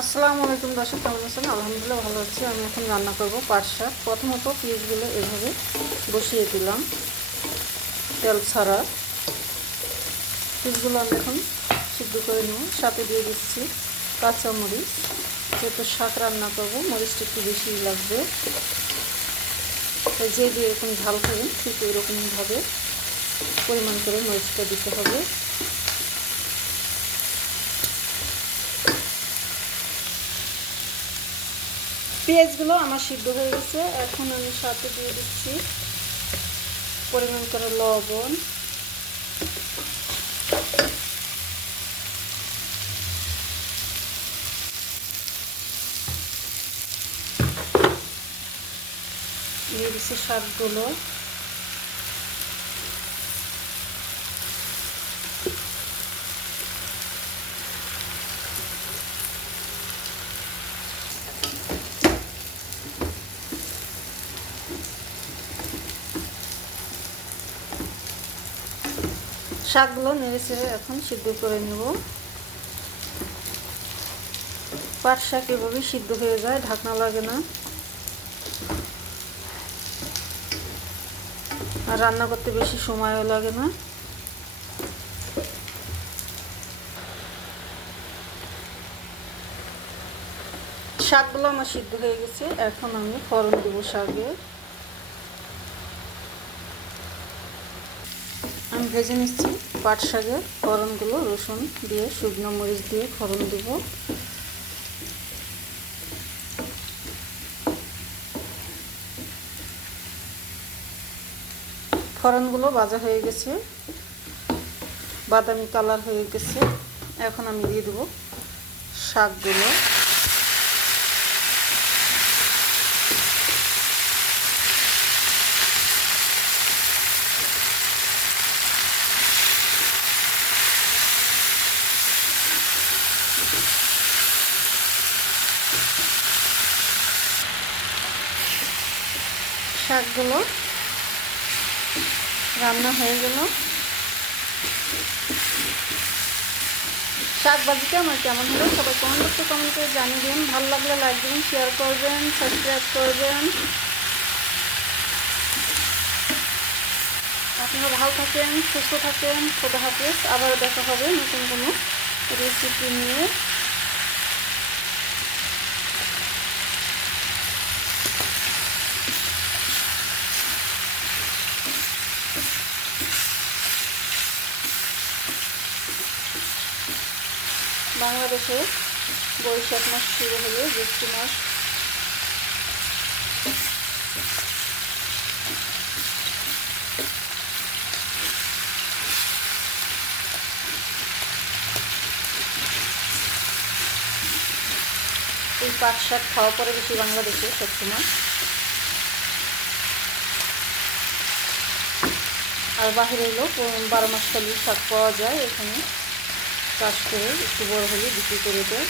আসসালামু আলাইকুম দর্শক, কেমন আছেন? আলহামদুলিল্লাহ ভালো আছি। আমি এখন রান্না করব পাট শাক। প্রথমত পিঁয়াজগুলো এভাবে বসিয়ে দিলাম তেল ছাড়া। পিঁয়াজগুলো আমি এখন সিদ্ধ করে নেব। সাথে দিয়ে দিচ্ছি কাঁচামরিচ, যেহেতু শাক রান্না করব মরিচটা একটু বেশি লাগবে। যে দিয়ে এরকম ঝাল খাবেন ঠিক এরকমভাবে পরিমাণ করে মরিচটা দিতে হবে। পেঁয়াজগুলো আমার সিদ্ধ হয়ে গেছে। এখন আমি সাথে দিয়ে দিচ্ছি পরিমাণ করে লবণ, দিয়ে দিচ্ছি শাকগুলো, শাকগুলো নেড়ে চেড়ে এখন সিদ্ধ করে নেব। পাট শাক এভাবেই সিদ্ধ হয়ে যায়, ঢাকনা লাগে না, আর রান্না করতে বেশি সময়ও লাগে না। শাকগুলো আমার সিদ্ধ হয়ে গেছে। এখন আমি ফোড়ন দেবো শাকে। আমি ভেজে নিচ্ছি পাট শাকের ফোড়নগুলো, রসুন দিয়ে শুকনো মরিচ দিয়ে ফোড়ন দেবো। ফোড়নগুলো ভাজা হয়ে গেছে, বাদামি কালার হয়ে গেছে। এখন আমি দিয়ে দেবো শাকগুলো। শাকগুলো রান্না হয়ে গেল। শাক ভাজিটা আমার কেমন হলো সবাই কমেন্ট বক্সে কমেন্ট করে জানিয়ে দিন। ভালো লাগলে লাইক দিবেন, শেয়ার করবেন, সাবস্ক্রাইব করবেন। আপনারা ভালো থাকেন, সুস্থ থাকেন। খোদা হাফেজ। আবার দেখা হবে নতুন কোনো রেসিপি নিয়ে। বাংলাদেশে বৈশাখ মাস শুরু হলে জ্যৈষ্ঠ মাস এই পাট শাক খাওয়া পরে বেশি বাংলাদেশে সবসময়। আর বাহিরে এলেও 12 মাস খালি শাক পাওয়া যায়। এখানে চাষ করে একটু বড় হলে বিক্রি করে দেয়।